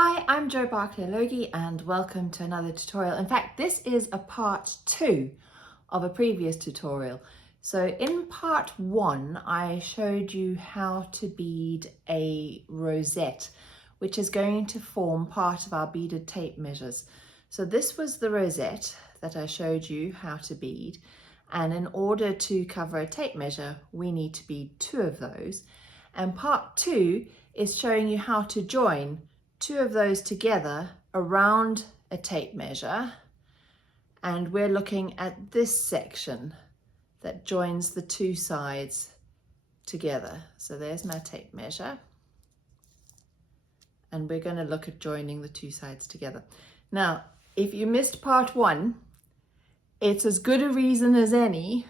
Hi, I'm Jo Barclay Loggie and welcome to another tutorial. In fact, this is a part 2 of a previous tutorial. So in part 1, I showed you how to bead a rosette, which is going to form part of our beaded tape measures. So this was the rosette that I showed you how to bead. And in order to cover a tape measure, we need to bead 2 of those. And part 2 is showing you how to join 2 of those together around a tape measure, and we're looking at this section that joins the 2 sides together. So there's my tape measure, and we're going to look at joining the 2 sides together. Now, if you missed part 1, it's as good a reason as any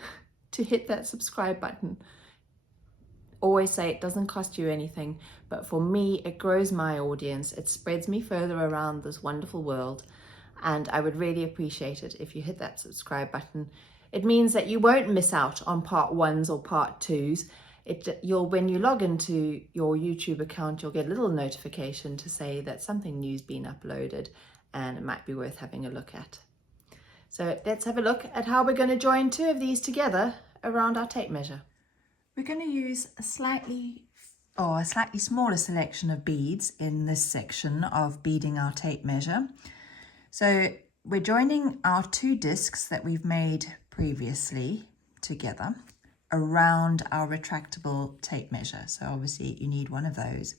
to hit that subscribe button. Always say it doesn't cost you anything, but for me, it grows my audience. It spreads me further around this wonderful world, and I would really appreciate it if you hit that subscribe button. It means that you won't miss out on part 1s or part 2s. When you log into your YouTube account, you'll get a little notification to say that something new's been uploaded and it might be worth having a look at. So let's have a look at how we're going to join 2 of these together around our tape measure. We're going to use a slightly smaller selection of beads in this section of beading our tape measure. So we're joining our 2 discs that we've made previously together around our retractable tape measure. So obviously you need one of those,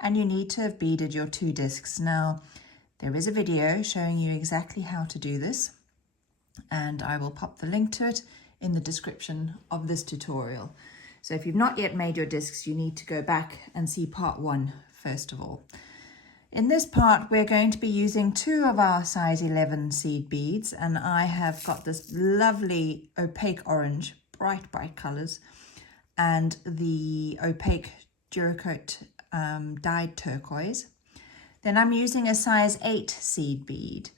and you need to have beaded your 2 discs. Now there is a video showing you exactly how to do this, and I will pop the link to it in the description of this tutorial. So if you've not yet made your discs, you need to go back and see part 1 first of all. In this part, we're going to be using 2 of our size 11 seed beads, and I have got this lovely opaque orange, bright colours, and the opaque Duracoat dyed turquoise. Then I'm using a size 8 seed bead,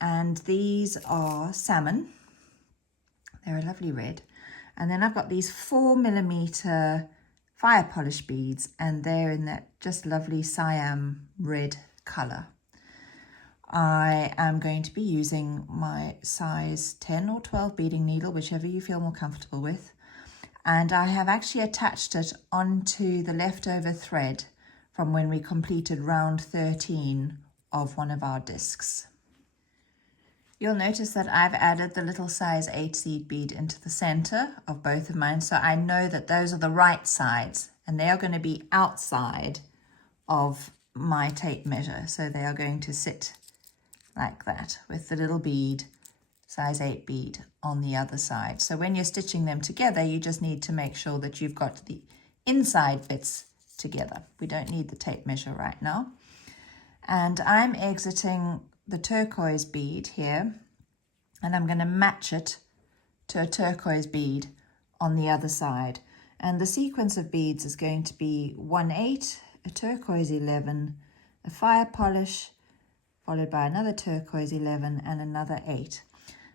and these are Salmon. They're a lovely red. And then I've got these 4mm fire polish beads, and they're in that just lovely Siam red colour. I am going to be using my size 10 or 12 beading needle, whichever you feel more comfortable with. And I have actually attached it onto the leftover thread from when we completed round 13 of one of our discs. You'll notice that I've added the little size 8 seed bead into the center of both of mine, so I know that those are the right sides, and they are going to be outside of my tape measure. So they are going to sit like that with the little bead, size 8 bead on the other side. So when you're stitching them together, you just need to make sure that you've got the inside bits together. We don't need the tape measure right now. And I'm exiting the turquoise bead here, and I'm going to match it to a turquoise bead on the other side. And the sequence of beads is going to be 1 8, a turquoise 11, a fire polish, followed by another turquoise 11 and another 8.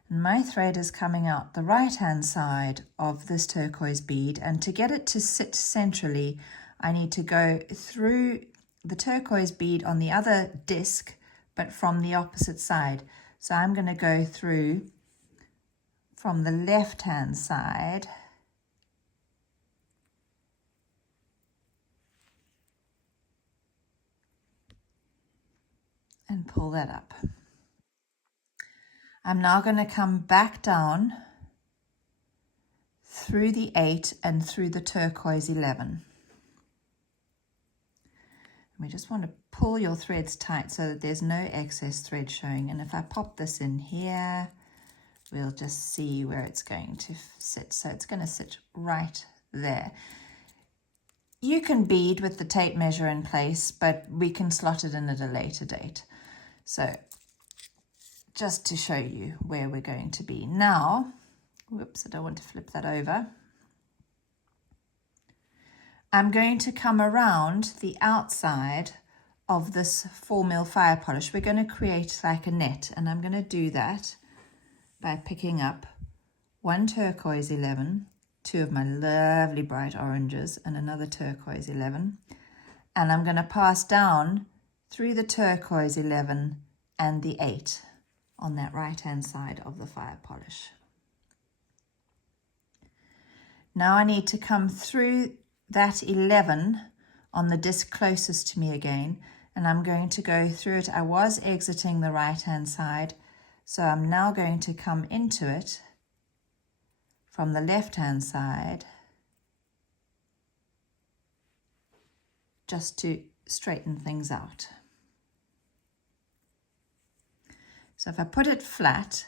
And my thread is coming out the right hand side of this turquoise bead, and to get it to sit centrally, I need to go through the turquoise bead on the other disc, but from the opposite side. So I'm going to go through from the left hand side and pull that up. I'm now going to come back down through the 8 and through the turquoise 11. We just want to pull your threads tight so that there's no excess thread showing. And if I pop this in here, we'll just see where it's going to sit. So it's going to sit right there. You can bead with the tape measure in place, but we can slot it in at a later date. So just to show you where we're going to be. Now, whoops, I don't want to flip that over. I'm going to come around the outside of this 4mm fire polish. We're going to create like a net, and I'm going to do that by picking up 1 turquoise 11, 2 of my lovely bright oranges, and another turquoise 11. And I'm going to pass down through the turquoise 11 and the 8 on that right hand side of the fire polish. Now I need to come through that 11 on the disc closest to me again, and I'm going to go through it. I was exiting the right hand side, so I'm now going to come into it from the left hand side just to straighten things out. So if I put it flat,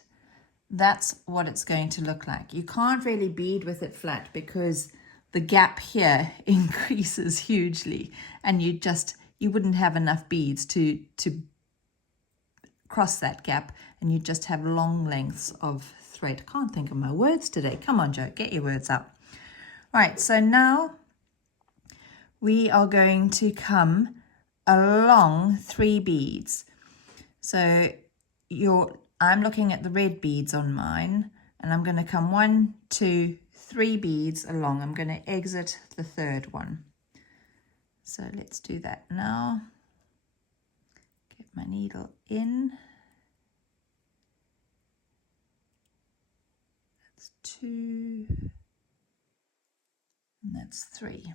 that's what it's going to look like. You can't really bead with it flat because the gap here increases hugely, and you wouldn't have enough beads to cross that gap, and you just have long lengths of thread. Can't think of my words today. Come on, Joe, get your words up. Right, so now we are going to come along 3 beads. So I'm looking at the red beads on mine, and I'm going to come 1, 2, 3 beads along. I'm going to exit the 3rd one. So let's do that now. Get my needle in. That's 2, and that's 3.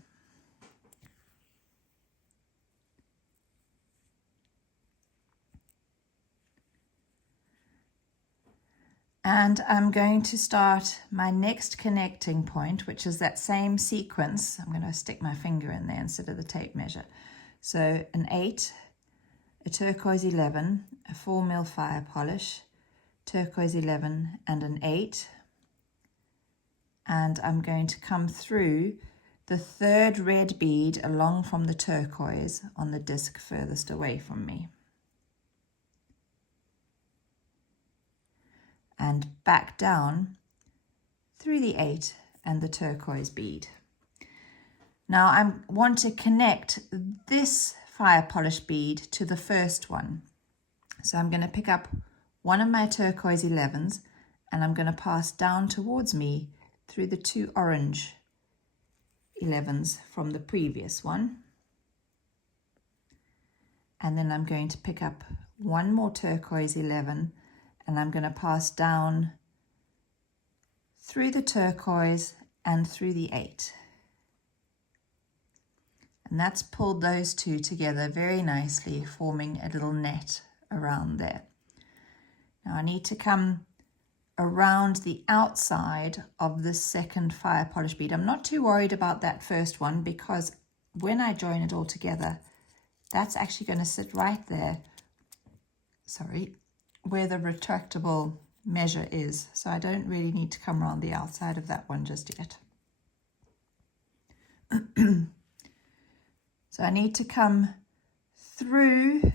And I'm going to start my next connecting point, which is that same sequence. I'm going to stick my finger in there instead of the tape measure. So an 8, a turquoise 11, a 4mm fire polish, turquoise 11 and an 8. And I'm going to come through the 3rd red bead along from the turquoise on the disc furthest away from me. And back down through the 8 and the turquoise bead. Now I want to connect this fire polish bead to the first one. So I'm going to pick up one of my turquoise 11s, and I'm going to pass down towards me through the 2 orange 11s from the previous one. And then I'm going to pick up one more turquoise 11, and I'm going to pass down through the turquoise and through the 8. And that's pulled those 2 together very nicely, forming a little net around there. Now I need to come around the outside of this second fire polish bead. I'm not too worried about that first one, because when I join it all together, that's actually going to sit right there. Where the retractable measure is. So I don't really need to come around the outside of that one just yet. So I need to come through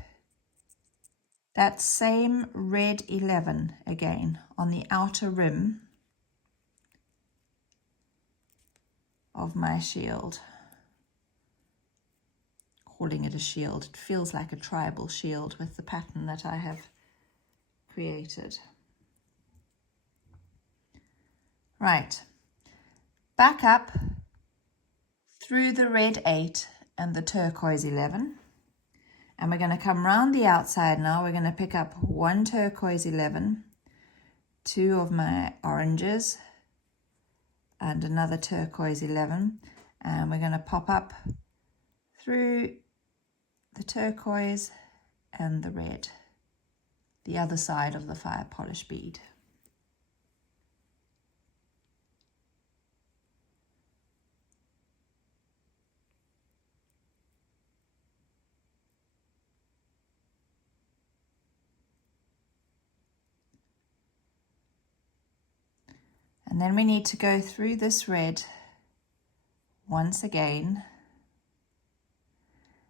that same red 11 again on the outer rim of my shield. Calling it a shield, it feels like a tribal shield with the pattern that I have created. Right, back up through the red 8 and the turquoise 11, and we're going to come round the outside now. We're going to pick up one turquoise 11, 2 of my oranges and another turquoise 11, and we're going to pop up through the turquoise and the red, the other side of the fire polish bead. And then we need to go through this red once again,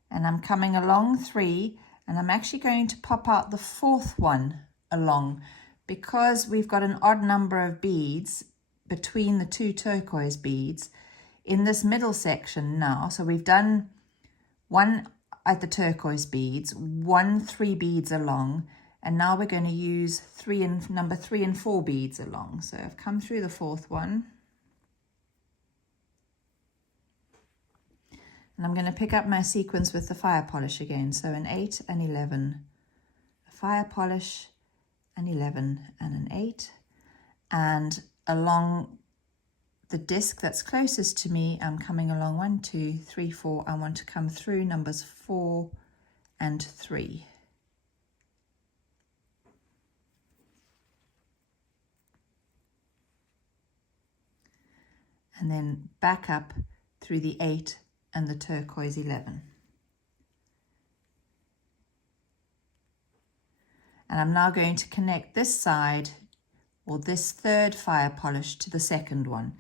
and I'm coming along 3, and I'm actually going to pop out the 4th one along, because we've got an odd number of beads between the 2 turquoise beads in this middle section now. So we've done 1 at the turquoise beads, 3 beads along, and now we're going to use number 3 and 4 beads along. So I've come through the 4th one. And I'm going to pick up my sequence with the fire polish again. So an 8 and 11, a fire polish, an 11 and an 8. And along the disc that's closest to me, I'm coming along 1, 2, 3, 4. I want to come through numbers 4 and 3. And then back up through the 8 and the turquoise 11. And I'm now going to connect this side, or this third fire polish, to the second one.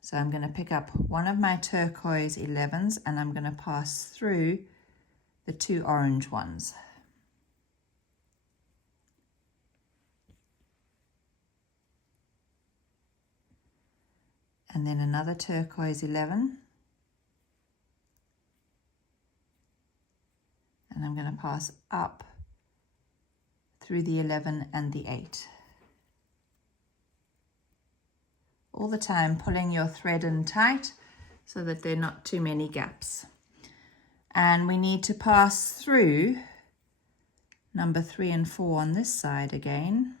So I'm going to pick up one of my turquoise 11s and I'm going to pass through the 2 orange ones. And then another turquoise 11. And I'm going to pass up through the 11 and the 8. All the time pulling your thread in tight so that there are not too many gaps. And we need to pass through number 3 and 4 on this side again.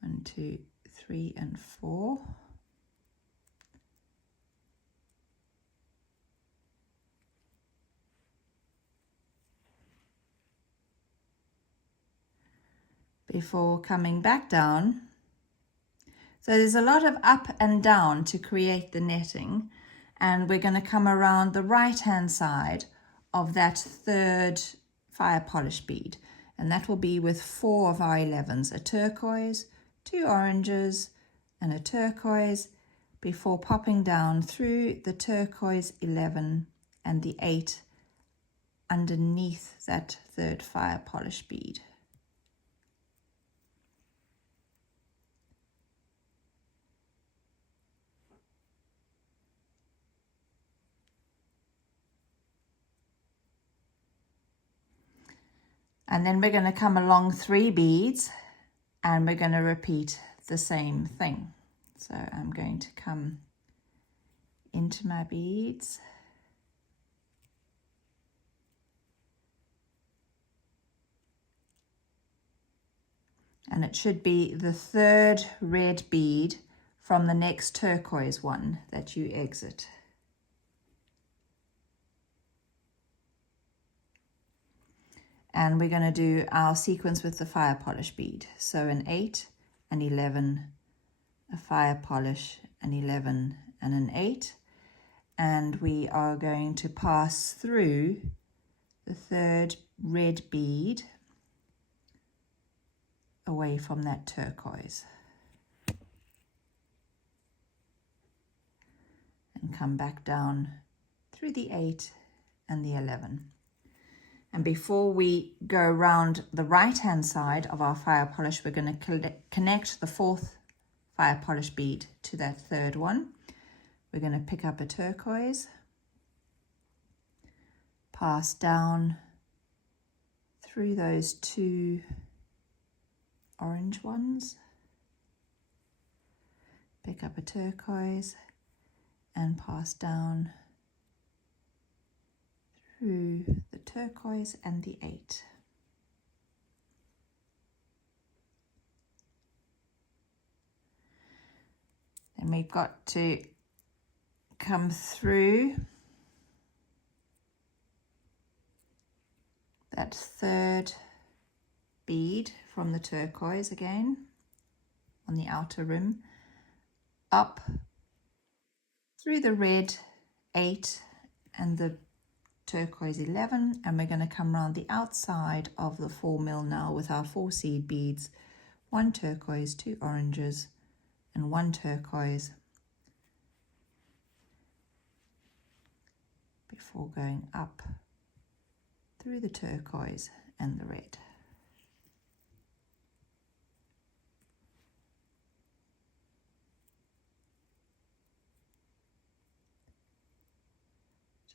1, 2, 3 and 4. Before coming back down. So there's a lot of up and down to create the netting, and we're going to come around the right hand side of that third fire polish bead, and that will be with 4 of our 11s, a turquoise, 2 oranges and a turquoise, before popping down through the turquoise 11 and the 8 underneath that third fire polish bead. And then we're going to come along 3 beads and we're going to repeat the same thing. So I'm going to come into my beads. And it should be the third red bead from the next turquoise one that you exit. And we're going to do our sequence with the fire polish bead. So an 8, an 11, a fire polish, an 11 and an 8. And we are going to pass through the third red bead away from that turquoise. And come back down through the 8 and the 11. And before we go around the right hand side of our fire polish, we're going to connect the 4th fire polish bead to that third one. We're going to pick up a turquoise, pass down through those 2 orange ones, pick up a turquoise and pass down through the turquoise and the 8. Then we've got to come through that third bead from the turquoise again on the outer rim, up through the red 8 and the turquoise 11, and we're going to come around the outside of the 4 mil now with our 4 seed beads, 1 turquoise, 2 oranges and 1 turquoise, before going up through the turquoise and the red.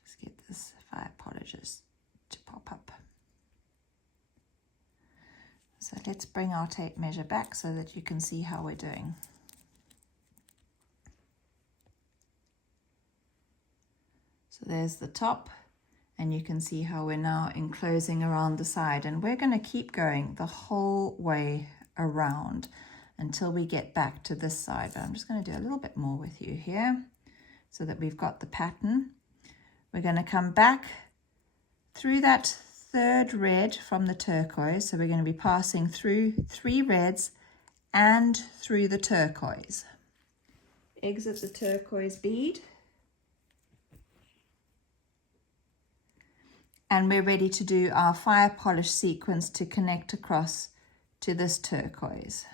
Just get this fire polishes to pop up. So let's bring our tape measure back so that you can see how we're doing. So there's the top, and you can see how we're now enclosing around the side, and we're going to keep going the whole way around until we get back to this side. But I'm just going to do a little bit more with you here so that we've got the pattern. We're going to come back through that third red from the turquoise, so we're going to be passing through 3 reds and through the turquoise. Exit the turquoise bead, and we're ready to do our fire polish sequence to connect across to this turquoise.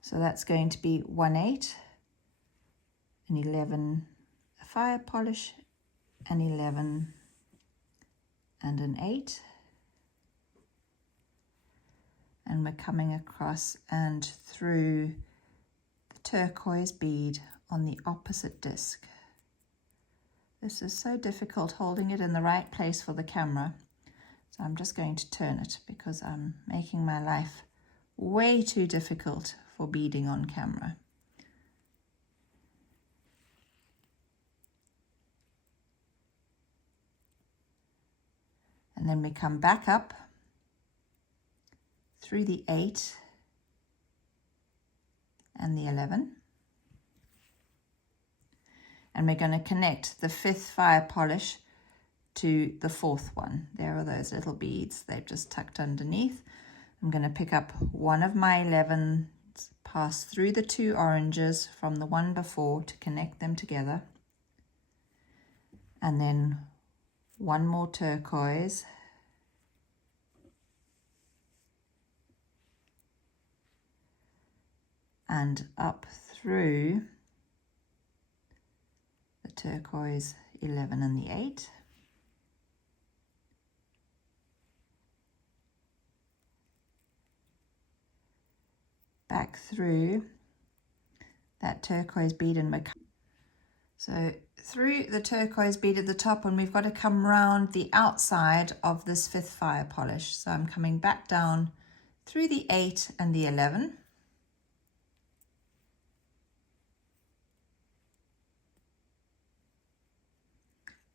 So that's going to be 1 8, an 11, a fire polish, an 11 and an 8, and we're coming across and through the turquoise bead on the opposite disc. This is so difficult holding it in the right place for the camera, so I'm just going to turn it because I'm making my life way too difficult for beading on camera. And then we come back up through the 8 and the 11. And we're going to connect the 5th fire polish to the 4th one. There are those little beads, they've just tucked underneath. I'm going to pick up one of my 11s, pass through the 2 oranges from the one before to connect them together, and then one more turquoise, and up through the turquoise 11 and the 8. Back through that turquoise bead, and so through the turquoise bead at the top, and we've got to come round the outside of this 5th fire polish. So I'm coming back down through the 8 and the 11.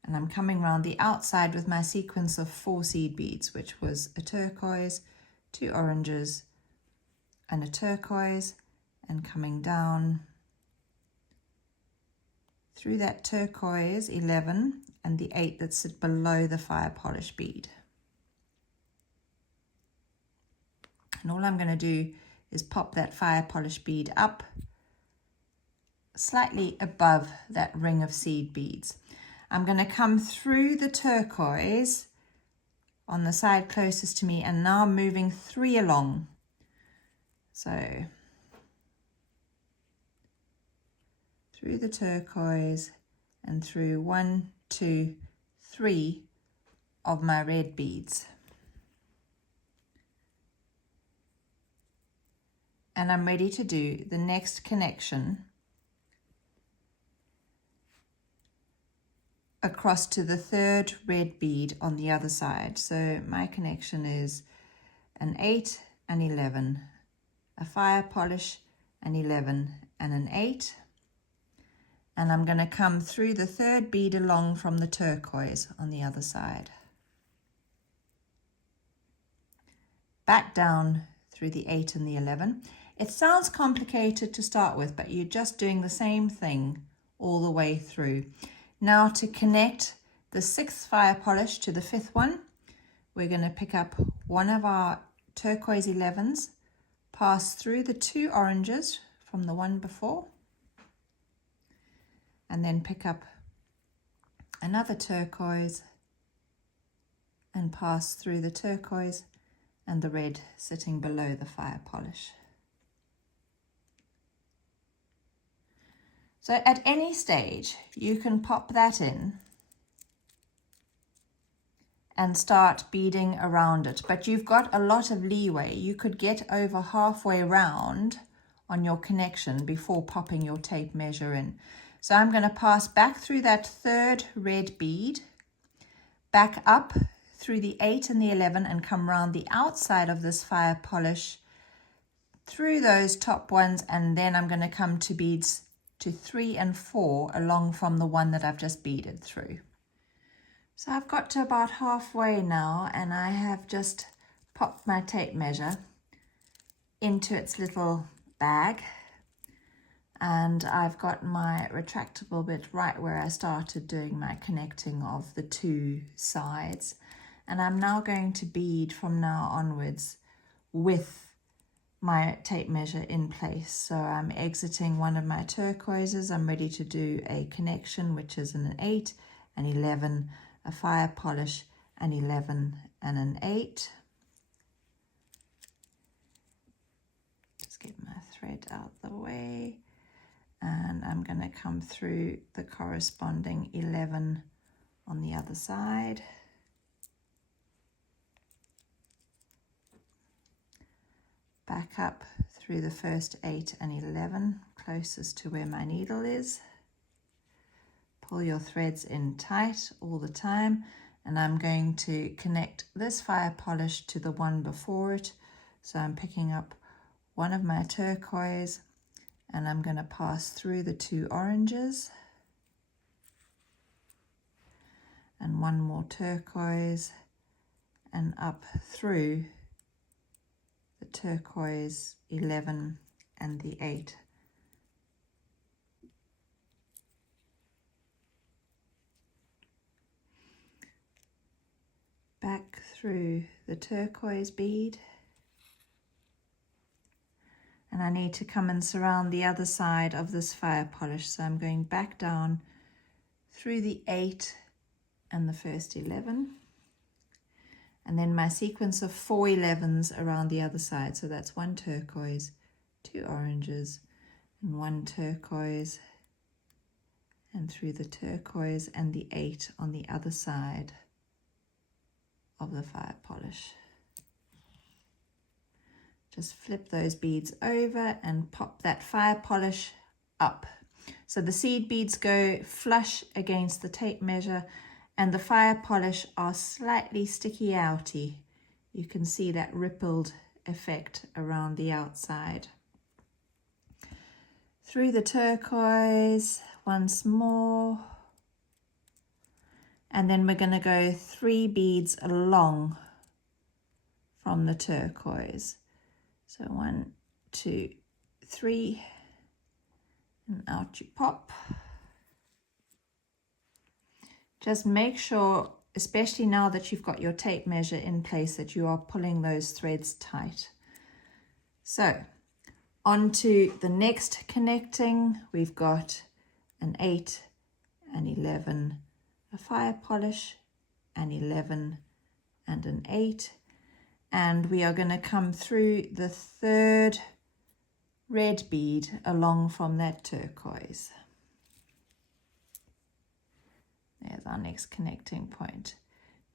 And I'm coming around the outside with my sequence of 4 seed beads, which was a turquoise, 2 oranges, and a turquoise, and coming down through that turquoise 11 and the 8 that sit below the fire polish bead. And all I'm going to do is pop that fire polish bead up slightly above that ring of seed beads. I'm going to come through the turquoise on the side closest to me, and now moving 3 along. So through the turquoise and through 1, 2, 3 of my red beads. And I'm ready to do the next connection across to the 3rd red bead on the other side. So my connection is an 8 and 11, a fire polish, an 11 and an 8. And I'm going to come through the 3rd bead along from the turquoise on the other side. Back down through the 8 and the 11. It sounds complicated to start with, but you're just doing the same thing all the way through. Now to connect the 6th fire polish to the 5th one, we're going to pick up one of our turquoise 11s, pass through the 2 oranges from the one before, and then pick up another turquoise and pass through the turquoise and the red sitting below the fire polish. So at any stage, you can pop that in and start beading around it, but you've got a lot of leeway. You could get over halfway round on your connection before popping your tape measure in. So I'm going to pass back through that 3rd red bead, back up through the 8 and the 11, and come around the outside of this fire polish through those top ones, and then I'm going to come to beads to 3 and 4 along from the one that I've just beaded through. So I've got to about halfway now, and I have just popped my tape measure into its little bag, and I've got my retractable bit right where I started doing my connecting of the two sides, and I'm now going to bead from now onwards with my tape measure in place. So I'm exiting one of my turquoises. I'm ready to do a connection, which is an 8, an 11, a fire polish, an 11 and an 8. Just get my thread out the way, and I'm going to come through the corresponding 11 on the other side. Back up through the first 8 and 11, closest to where my needle is. Pull your threads in tight all the time, and I'm going to connect this fire polish to the one before it. So I'm picking up one of my turquoise, and I'm going to pass through the 2 oranges, and one more turquoise, and up through the turquoise 11 and the 8. Back through the turquoise bead, and I need to come and surround the other side of this fire polish, so I'm going back down through the 8 and the first 11, and then my sequence of 4 11s around the other side. So that's 1 turquoise, 2 oranges, and 1 turquoise, and through the turquoise and the 8 on the other side of the fire polish. Just flip those beads over and pop that fire polish up. So the seed beads go flush against the tape measure, and the fire polish are slightly sticky outy. You can see that rippled effect around the outside. Through the turquoise once more, and then we're going to go 3 beads along from the turquoise. So 1, 2, 3, and out you pop. Just make sure, especially now that you've got your tape measure in place, that you are pulling those threads tight. So on to the next connecting. We've got an 8, an 11, a fire polish, an 11 and an 8, and we are going to come through the 3rd red bead along from that turquoise. There's our next connecting point.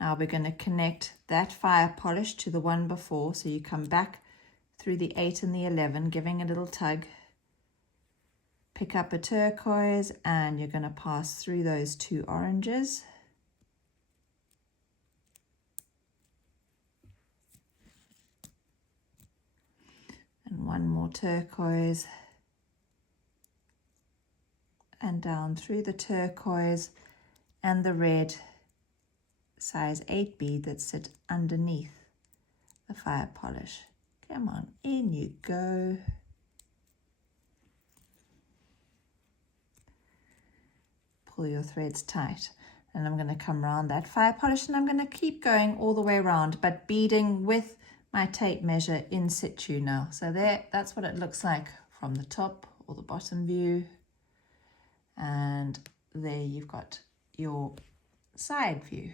Now we're going to connect that fire polish to the one before, so you come back through the 8 and the 11, giving a little tug, pick up a turquoise, and you're going to pass through those 2 oranges. And 1 more turquoise, and down through the turquoise and the red size 8 bead that sit underneath the fire polish. Come on, in you go. Pull your threads tight, and I'm going to come around that fire polish, and I'm going to keep going all the way around, but beading with my tape measure in situ now. So that's what it looks like from the top or the bottom view, and there you've got your side view.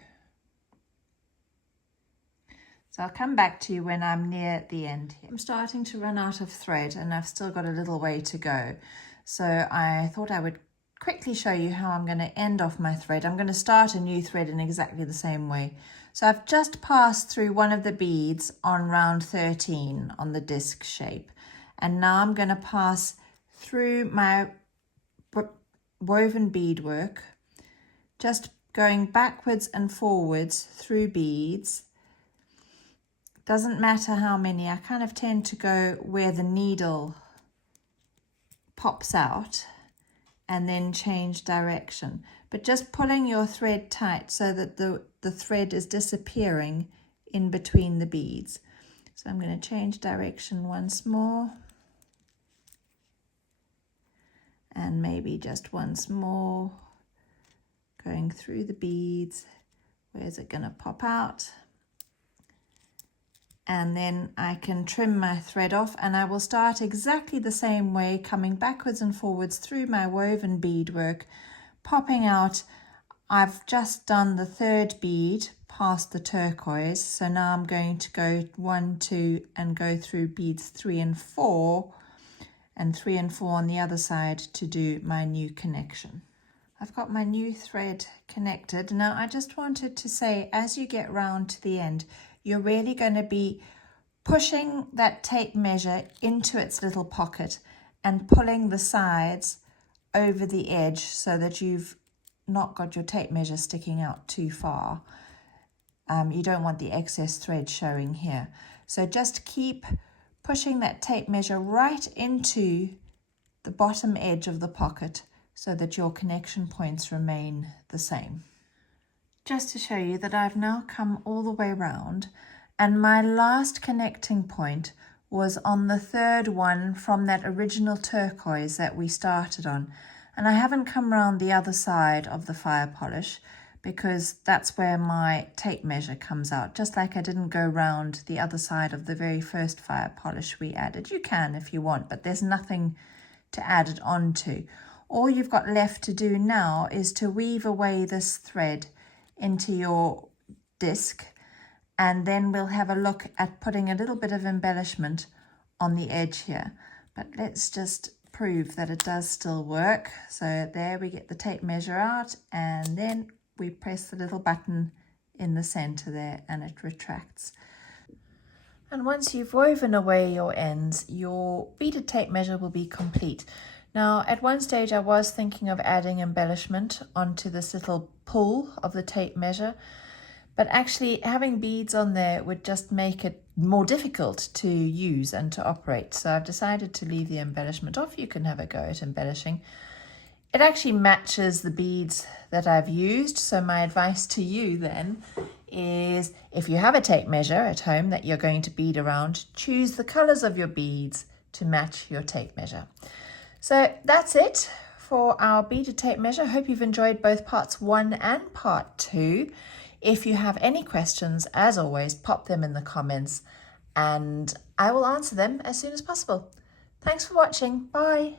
So I'll come back to you when I'm near the end here. I'm starting to run out of thread, and I've still got a little way to go. So I thought I would quickly show you how I'm going to end off my thread. I'm going to start a new thread in exactly the same way. So I've just passed through one of the beads on round 13 on the disc shape, and now I'm going to pass through my woven beadwork, just going backwards and forwards through beads. Doesn't matter how many, I kind of tend to go where the needle pops out, and then change direction. But just pulling your thread tight so that the thread is disappearing in between the beads. So I'm going to change direction once more. And maybe just once more, going through the beads. Where's it going to pop out? And then I can trim my thread off, and I will start exactly the same way, coming backwards and forwards through my woven beadwork, popping out. I've just done the third bead past the turquoise, so now I'm going to go 1, 2 and go through beads 3 and 4, and 3 and 4 on the other side to do my new connection. I've got my new thread connected. Now I just wanted to say, as you get round to the end, you're really going to be pushing that tape measure into its little pocket and pulling the sides over the edge so that you've not got your tape measure sticking out too far. You don't want the excess thread showing here. So just keep pushing that tape measure right into the bottom edge of the pocket so that your connection points remain the same. Just to show you that I've now come all the way around, and my last connecting point was on the third one from that original turquoise that we started on. And I haven't come around the other side of the fire polish because that's where my tape measure comes out, just like I didn't go round the other side of the very first fire polish we added. You can if you want, but there's nothing to add it onto. All you've got left to do now is to weave away this thread into your disc, and then we'll have a look at putting a little bit of embellishment on the edge here. But let's just prove that it does still work. So there we get the tape measure out, and then we press the little button in the center there and it retracts. And once you've woven away your ends, your beaded tape measure will be complete. Now, at one stage I was thinking of adding embellishment onto this little pull of the tape measure, but actually having beads on there would just make it more difficult to use and to operate. So I've decided to leave the embellishment off. You can have a go at embellishing. It actually matches the beads that I've used. So my advice to you then is, if you have a tape measure at home that you're going to bead around, choose the colors of your beads to match your tape measure. So that's it for our beaded tape measure. Hope you've enjoyed both parts 1 and part 2. If you have any questions, as always, pop them in the comments and I will answer them as soon as possible. Thanks for watching. Bye.